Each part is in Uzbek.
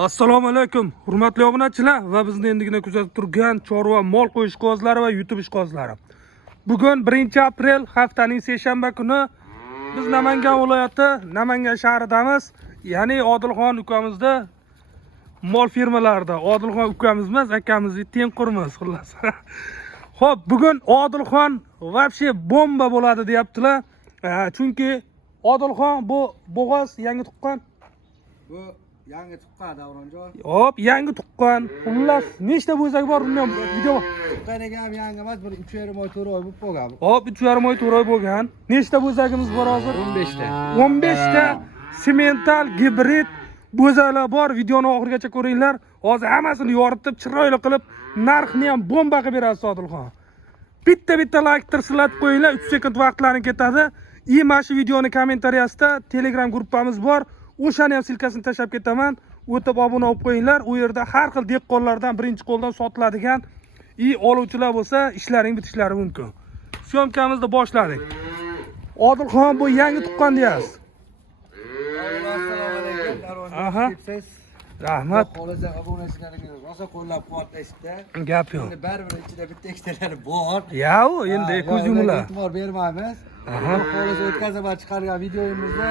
Assalomu alaykum, hurmatli obunachilar va bizni endigina kuzatib turgan chorva mol qo'yish qog'ozlari va YouTube qog'ozlari. Bugun 1-aprel haftaning seshanba kuni biz Namangan viloyati, Namangan shahridamiz. Ya'ni Odilxon ukamizda mol firmalarida. Odilxon ukamizmiz, akamizni tengqurmiz xullas. Xo'p, bugun Odilxon vobshe bomba bo'ladi deyaptilar. Chunki Odilxon bu bo'g'oz yangi tuqqan. Bu yangi tuqqan Davronjon. Hop, yangi tuqqan. Xullas, nechta bo'zak bor bundan video? Tuqqaniga ham yangi emas, bir 3,5 oy, 4 oy bo'lib qolgan. Hop, 3,5 oy, 4 oy bo'lgan. Nechta bo'zagimiz bor hozir? 15 ta. 15 ta semental gibrid bo'zaklar bor. Videoni oxirigacha ko'ringlar. Hozir hammasini yoritib, chiroyli qilib, narxni ham bomba qilib berasiz Odilxon. Bitta like tirsilatib qo'yinglar, 3 sekund vaqtlaring ketadi. Mana shu videoni kommentariyasida Telegram gruppamiz bor. O'shani ham silkasini tashlab ketaman. O'tib obuna bo'lib qo'yinglar. U yerda har xil dehqonlardan birinchi qo'ldan sotiladigan oluvchilar bo'lsa, ishlaring bitishlari mumkin. Syomkamizni boshladik. Odilxon bu yangi tuqqan deyapsiz. Assalomu alaykum Davronjon. Aha. Rahmat. Hozir obunachilarga rosa qo'llab-quvvatlashdi. Gap yo'q. Endi baribir ichida bitta ikkitalar bor. Yo'q, endi ko'z yumlar. E'tibor bermaymiz. Aha. Hozir o'tkazib chiqargan videomizda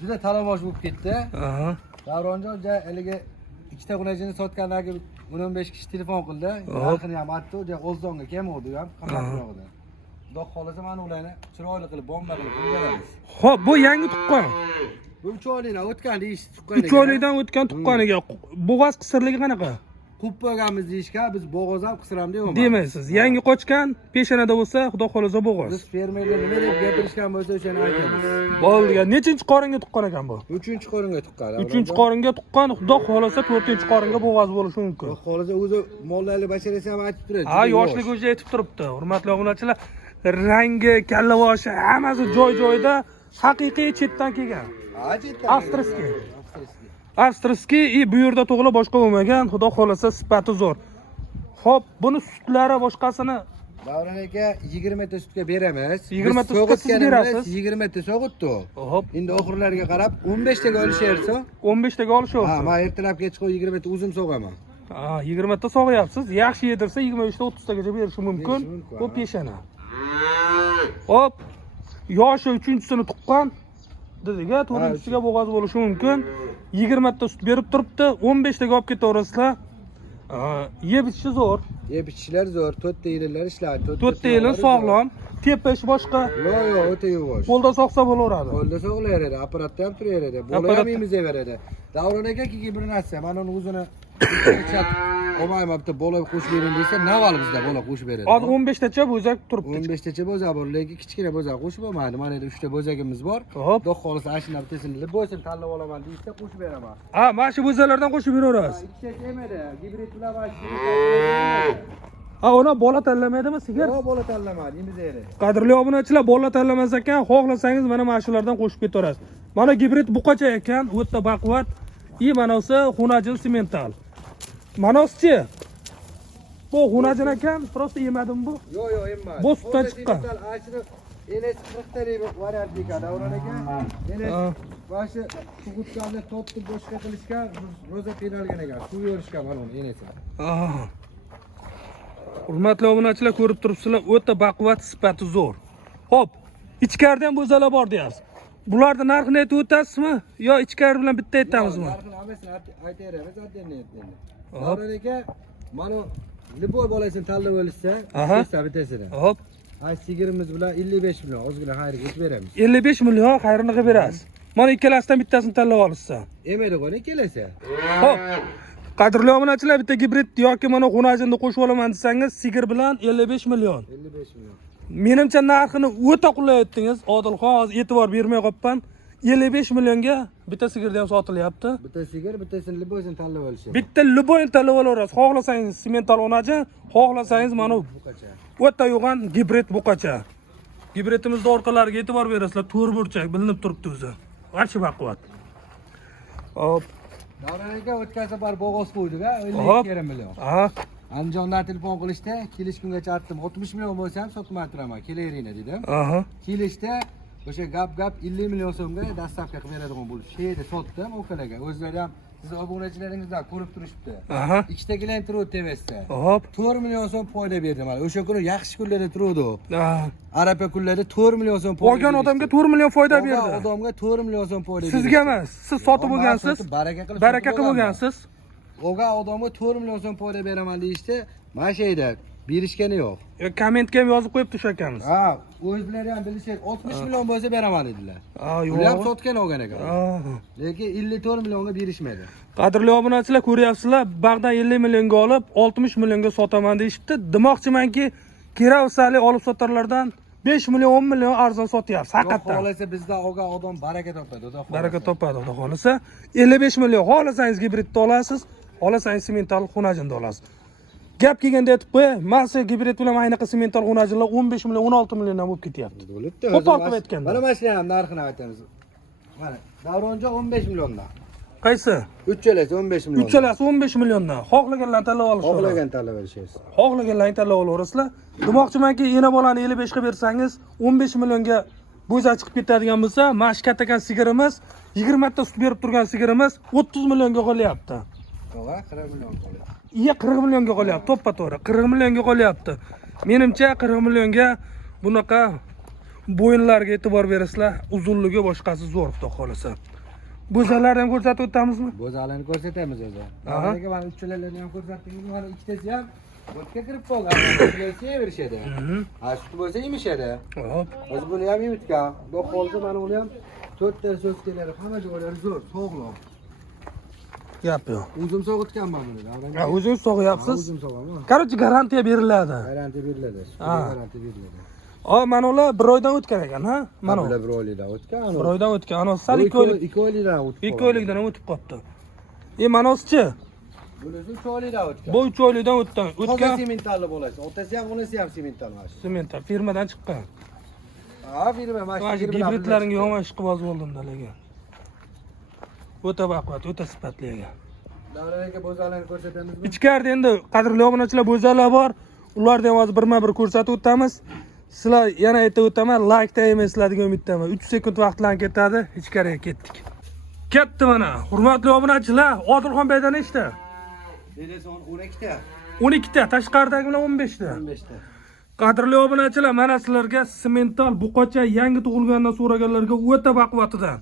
juda talamosh bo'lib ketdi. Aha. Davronjon haliga ikkita xunajini sotganlarga 15 kishi telefon qildi. Narxini ham aytdi, O'zdonga kelmadi ham, qamariqda. Xudo xolasa mana ularni chiroyli qilib bomba qilib beramiz. Xo'p, bu yangi tuqqan. Bu 3 oylikdan o'tgan deyish tuqqan. 3 oylikdan o'tgan tuqqaniga bo'g'oz qisirligi qanaqa? Qub bo'lganmiz deyishga biz bo'g'oz ham qisir ham deyapmiz. Demaysiz. Yangi qochgan, peshonada bo'lsa, xudo xolasa bo'g'oz. Biz fermerlar nima deb gapirishgan bo'lsa o'shani aytamiz. Bo'ldi. Nechinchi qoringa tuqqan ekan bu? 3-qoringa tuqqan. 3-qoringa tuqqan, xudo xolasa 4-qoringa bo'g'oz bo'lishi mumkin. Xudo xolasa o'zi mollarni basharasi ham aytib turadi. Ha, yoshlik o'zi aytib turibdi. Hurmatli obunachilar, rangi, kallavoshi hammasi joy-joyida haqiqiy chetdan kelgan. Ha, chetdan. Avstriyskiy. Avstriyskiy bu yerda tug'ilib boshqa bo'lmagan, xudo xolasa sifati zo'r. Xo'p, buni sutlari boshqasini Davron aka 20 ta sutga beramiz. 20 ta sutga siz berasiz. 20 ta so'g'itdi. Hop, Endi oxirlariga qarab 15 taga olishersa, 15 taga ha, olishyapsiz. men ertalabga chiqib 20 ta uzum so'g'aman. Ha, 20 ta sog'yapsiz. Yaxshi yedirsa 25 ta 30 tagacha berishi mumkin. Bu peshana. Hop, yoshi 3-sini tuqqan. Dediga 4-siga bo'g'oz bo'lishi mumkin. 20 ta sut berib turibdi. 15 taga olib ketaverasizlar. Yeb ichishi zo'r. Yeb ichishlar zo'r, 4 ta yillar ishlaydi. 4 ta yilin sog'lom, tepish boshqa. Yo'q, o'ta yuvosh. Qo'lda soqsa bo'laveradi. Qo'lda so'g'layveradi, apparatda ham turaveradi. Bola ham emizaveradi. Davron aka keyin bir narsa, mana uni o'zini olmayapti, bola qo'shib bering desa, navali bizda bola qo'shib beradi. Hozir 15 tacha bo'zak turibdi. 15 tacha bo'zak bor, lekin kichkina bo'zak qo'shib olmaydi. Mana endi 3 ta bo'zagimiz bor. Hop. Xudo xolasa ashina bittasini bo'ysin tanlab olaman deysa, qo'shib beraman. Ha, mana shu bo'zalardan qo'shib beraverasiz. Ikkita emadi, gibrid bilan Ha, uni bola tanlamaydimi, sigir? Yo'q, bola tanlamadi, emizaveradi. Qadrli obunachilar, bola tanlamas ekan, xohlasangiz mana shulardan qo'shib ketaverasiz. Mana gibrid buqacha ekan, o'ta baquvvat. Manasi xunajin semental. Manoschi. Bu xunajin ekan, prosta yemadimi bu? Yo'q, emmadi. Bu sutdan chiqqan. Ashina enes 40 ta variant ekan, Davron aka. Enes boshi sug'utganni totni boshqa qilishgan, roza qiynalgan ekan. Suv yorishgan mana uni enesi. Hurmatli obunachilar, ko'rib turibsizlar, o'ta baquvvat, sifati zo'r. Xo'p, ichkarida ham bo'zalar bor deyapsiz. Bularning narxini aytib o'tasizmi yo ichkari bilan bitta aytamizmi? Narxini hammasini aytaveramiz, endi. Davron aka, mana liboy bolasini tanlab olishsa, bittasini. Hop. Ay sigirimiz bilan 55 million ozgina xayrga ish beramiz. 55 million xayrini qilib berasiz. Mana ikkalasidan bittasini tanlab olishsa. Emaydi qo'ni kelasa. Xo'p. Qadrli obunachilar, bitta gibrid yoki mana xunajinni qo'shib olaman desangiz, sigir bilan 55 million. 55 million. Menimcha narxini o'ta qulay aytdingiz. Odilxon hozir e'tibor bermay qolibman. 55 millionga bitta sigirda ham sotilyapti. Bitta sigir, bittasini liboyini tanlab olishadi. Bitta liboyini tanlab olaverasiz. Xohlasangiz semental onajin, xohlasangiz mana buqacha. o'ta yo'g'on gibrid buqacha. Gibridimizning orqalariga e'tibor berasizlar. To'rt burchak bilinib turibdi o'zi. G'archi baquvvat. Hop. Davron aka o'tkazib bar bo'g'oz qo'ydik-a, 52 million. Aha. Andijondan telefon qilishda, kelish kungacha aytdim, 60 million bo'lsa ham sotmay turaman, kelaveringlar dedim. Aha. Kelishda O'sha gap 50 million so'mga dastavka qilib beradigan bo'lib. Şeyde sotdim okalarga. O'zlari ham siz obunachilaringizdan ko'rib turishibdi. Aha. Ikkita gilam turib TV'sda. Hop. 4 million so'm foyda berdim mana. O'sha kuni yaxshi kunlarda turuvdi u. Ah. Arapa kunlarda 4 million so'm foyda. Olgan odamga 4 million foyda berdi. Odamga 4 million so'm foyda berdi. Sizga emas, siz sotib bo'lgansiz. Baraka qilib bo'lgansiz. Olgan odamga 4 million so'm foyda beraman deyishdi. Mana shu yerda berishgani yo'q. Kommentga ham yozib qo'yibdi o'sha akamiz. Ha, o'zlari ham bilishadi, 60 million bo'lsa beraman dedilar. Yo'q. Ular ham sotgan olgan ekan. Lekin 54 millionga berishmadi. Qadrli obunachilar, ko'ryapsizlar, bag'dan 50 millionga olib, 60 millionga sotaman deyishibdi. Demoqchimanki, keravsali olib sotarlardan 5 million, 10 million arzon sotyapsiz. Haqiqatan. Xohlasa bizdan olgan odam baraka topadi, xudo xohlasa. Baraka topadi, xudo xohlasa. 55 million xohlasangiz gibridni olasiz, xohlasangiz semental xunajinni olasiz. Gap kelganda aytib qo'y, masa gibrid bilan aynaqa semental xunajinlar 15 million, 16 milliondan bo'lib ketyapti. Bo'libdi. Qo'pol qilib aytganda. Mana mashina ham narxini aytamiz. Mana Davronjon 15 milliondan. Qaysi? Uchalasi 15 million. Uchalasi 15 milliondan. Xohlaganlarni tanlab olishingiz. Xohlagan tanlab olishingiz. Xohlaganlarni tanlab olaverasizlar. Demoqchimanki, yana bolani 55 ga bersangiz, 15 millionga bo'za chiqib ketadigan bo'lsa, mana shu kattakan sigirimiz, 20 ta sut berib turgan sigirimiz 30 millionga qolyapti. To'g'ri, 40 million qolyapti. Iya 40 millionga qolyapti, to'ppa-to'g'ri. 40 millionga qolyapti. Menimcha 40 millionga bunaqa bo'yinlarga e'tibor berasizlar, uzunligi boshqasi zo'r, xudo xolasa. Bo'zalarni ham ko'rsatib o'tamizmi? Bo'zalarni ko'rsatamiz o'zi. Nega mana uchalarni ham ko'rsatdingiz, mana ikkitasi ham bo'tga kirib qolgan. Severishadi. Ha, sut bo'lsa yemishadi. Hop. O'zi buni ham yemitgan. Bu qolsa mana uni ham 4 ta so'zlari, hamma joylari zo'r, sog'lom. Gap yo'q. O'zim sog'itganman buni. Ha, o'zingiz sog'yapsiz. O'zim sog'aman. Короче, garantiya beriladi. Garantiya beriladi. Garantiya beriladi. Mana ular 1 oydan o'tgan ekan, ha? Mana ular 1 oylikdan o'tgan. 1 oydan o'tgan. Ana sal 2 oylik. 2 oylikdan o'tib. 2 oylikdan o'tib qoldi. Manosichi? Bunisi 3 oylikdan o'tgan. Bu 3 oylikdan o'tgan. O'tgan sementalli bo'ladi. Otasi ham, onasi ham semental mana shu. Semental firmadan chiqqan. Ha, firma mana shu gibridlaringga yomon ish qilib bo'ldim dalaga. O'ta baquvvat, o'ta sifatli ekan. Davron aka bo'zalarni ko'rsatamizmi? Ichkarida endi qadrli obunachilar bo'zalar bor. Ularni ham hozir birma-bir ko'rsatib o'tamiz. Sizlar yana aytib o'taman, like taymaysizlar degan umiddaman. 3 sekund vaqtlar ketadi, ichkariga ketdik. Ketdi mana. Hurmatli obunachilar, Odilxon Beydan nechta? Telefon 12 ta. 12 ta, tashqaridagi bilan 15 ta. 15 ta. Qadrli obunachilar, mana sizlarga semental buqacha yangi tug'ilgandan so'raganlarga o'ta baquvvatidan.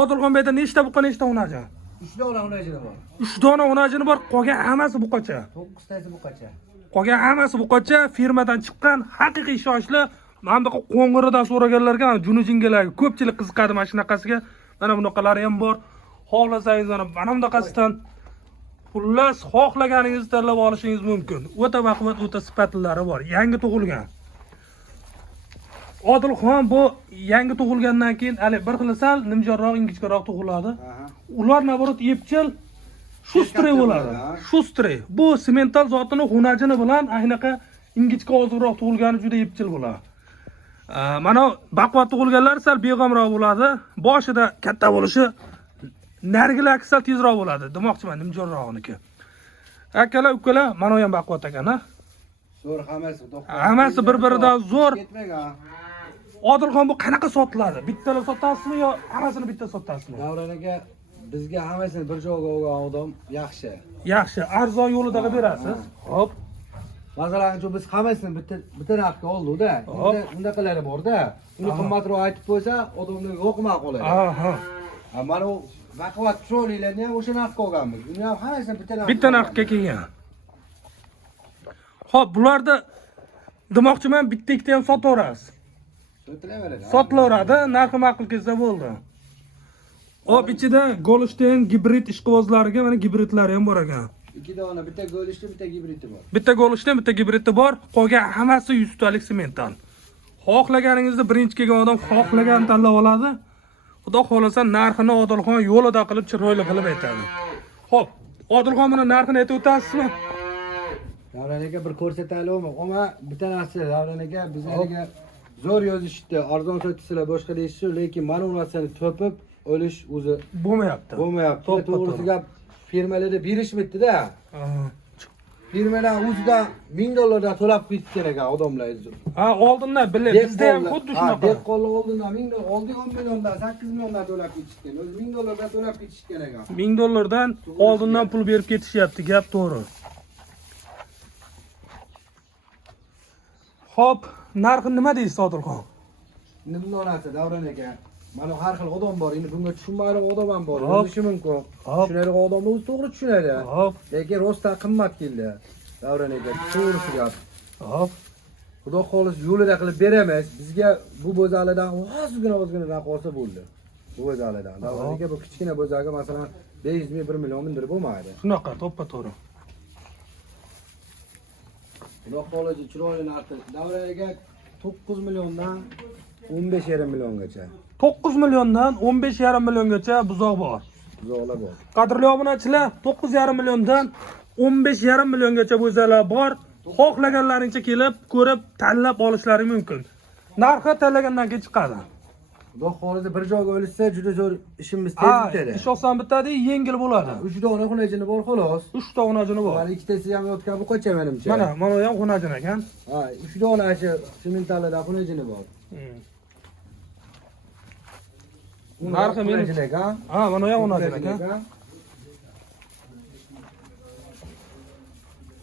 Odilxon Beydan nechta buqa, nechta unaja? 3 dona unajini bor. 3 dona unajini bor, qolgan hammasi buqacha. 9 tasi buqacha. Qolgan hammasi buqacha, firmadan chiqqan, haqiqiy ishonchli. Mana bunaqa qo'ng'iridan so'raganlarga, juni jingalarga ko'pchilik qiziqadi mana shunaqasiga. Mana bunaqalari ham bor. Xohlasangiz mana bunaqasidan xullas xohlaganingizni tanlab olishingiz mumkin. O'ta baquvvat, o'ta sifatlilari bor. Yangi tug'ilgan. Odilxon bu yangi tug'ilgandan keyin hali bir xil sal nimjonroq, ingichkaroq tug'iladi. Ular naborot epchil shustri bo'ladi. Shustri. Bu semental zotini xunajini bilan aynaqa ingichka ozroq tug'ilgani juda epchil bo'ladi. Mana baquvvat tug'ilganlar sal beg'amroq bo'ladi. Boshida katta bo'lishi nargilar sal tezroq bo'ladi. Demoqchiman, nimjonrog'niki. Akalar, ukalar, mana ham baquvvat ekan, ha? Zo'r hammasi. Hammasi bir-biridan zo'r. Ketmagan. Odilxon bu qanaqa sotiladi? Bittalar sotasizmi yo hammasini bitta sotasizmi? Davron aka, bizga hammasini bir joyga olgan odam yaxshi. Yaxshi, arzon yo'lida berasiz. Hop. Masalan, biz hammasini bitta narxga oldik-da. Undaqalari bor-da. Uni qimmatroq aytib qo'ysa, odamlar yo'qmay qoladi. Aha. Mana u baquvvat cho'liklarni ham o'sha narxga olganmiz. Uni ham hammasini bitta narxga kelgan. Xo'p, bularda demoqchiman, bitta-ikkita ham sotaverasiz. Sotilaveradi. Sotilaveradi, narxi ma'qul kelsa bo'ldi. Hop, ichida Golshten gibrid ishqibozlariga mana gibridlari ham bor ekan. 2 dona, bitta Golshten, bitta gibridi bor. Bitta Golshten, bitta gibridi bor. Qolgan hammasi 100 talik semental. Xohlaganingizni birinchi kelgan odam xohlaganini tanlab oladi. Xudo xolasa narxini Odilxon yo'lida qilib, chiroyli qilib aytadi. Xo'p, Odilxon buni narxini aytib o'tasizmi? Davron aka bir ko'rsataylikmi? Ammo bitta narsa, Davron aka, bizlarga zo'r yozishdi, arzon sotisizlar, boshqa deyishdi, lekin mana bu narsani topib olish o'zi bo'lmayapti. To'g'risi gap firmalarda berishmaydi-da. firmadan o'zida $1000 to'lab ketish kerak odamlar. Ha, oldindan bilib, bizda ham xuddi shunaqa. Dehqonlar oldindan oldi 10 milliondan 8 milliondan to'lab ketishgan. O'zi $1000 to'lab ketish kerak. $1000 oldindan pul berib ketishyapti, gap to'g'ri. Xo'p, narxi nima deysiz Odilxon? Nima narsa Davron aka? Mana har xil odam bor. Endi bunga tushunmaydigan odam ham bor. Bo'lishi mumkin. Tushunadigan odamlar o'zi to'g'ri tushunadi. Hop, Lekin rostdan qimmat keldi. Davron aka, to'g'risi gap. hop. Xudo xolis yo'lida qilib beramiz. Bizga bu bo'zalidan ozgina narx olsa bo'ldi. Bu bo'zalidan. Davron aka bu kichkina bo'zaga masalan 500 ming 1 million mindir bo'lmaydi. Shunaqa, to'ppa-to'g'ri. Xudo xolis chiroyli narxi. Davron aka 9 milliondan 15,5 milliongacha. 9 milliondan 15,5 milliongacha buzoq bor. Buzoqlar bor. Qadrli obunachilar, 9,5 milliondan 15,5 milliongacha bo'zalar bor. Xohlaganlaringcha kelib, ko'rib, tanlab olishlari mumkin. Narxi tanlagandan keyin chiqadi. Xudo xolis bir joyga olishsa juda zo'r ishimiz tez bitadi. Ish oson bitadi, yengil bo'ladi. 3 dona xonajini bor xolos. 3 ta xonajini bor. Mana ikkitasi ham yotgan bu qocha menimcha. Mana bu ham xonajin ekan. Ha, 3 dona shu sementalidan xonajini bor. Narxi men ekan. Ha, mana ham xonajin ekan.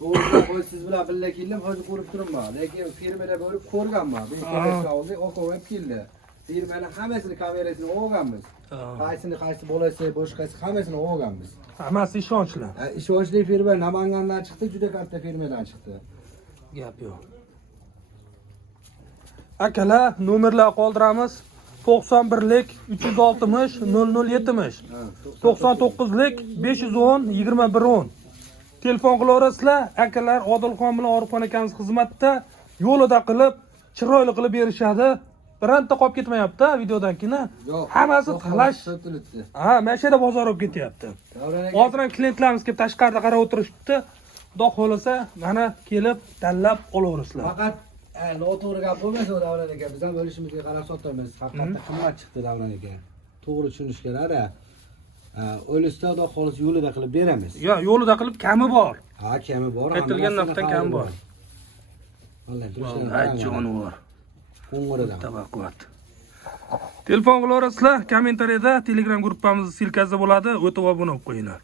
To'g'ri, siz bilan birga keldim, hozir ko'rib turibman. Lekin firmada bo'lib ko'rganman. Bu kelishga oldik, oqov keldi. Firmaning hammasini kamerasini olganmiz. Qaysi bo'lasa, boshqasi hammasini olganmiz. Hammasi ishonchli. Ishonchli firma Namangandan chiqdi, juda katta firmadan chiqdi. Gap yo'q. Akalar, nomerlar qoldiramiz. 91lik 360 0070. 99lik 510 2110. Telefon qilaverasizlar. Akalar Odilxon bilan Orifxon akamiz xizmatda yo'lida qilib, chiroyli qilib berishadi. Biranta qolib ketmayapti videodan keyin. Hammasi talash. Ha, mana shu yerda bozor olib ketyapti. Hozir ham klientlarimiz kelib tashqarida qarab o'tirishibdi. Xudo xolasa, mana kelib tanlab olaverasizlar. Faqat noto'g'ri gap bo'lmasa, Davron aka, biz ham o'lishimizga qarab sotamiz. Haqiqatda qimmat chiqdi Davron aka. To'g'ri tushunish kerak-a. O'lishda Xudo xolis yo'lida qilib beramiz. Yo, yo'lida qilib kami bor. Ha, kami bor. Aytilgan narxdan kami bor. Vallahi jonivor. Qo'ng'iradan. Tabaqqut. Telefon qilaverasizlar, kommentariyada Telegram gruppamiz silkasi bo'ladi, o'tib obuna bo'lib qo'yinglar.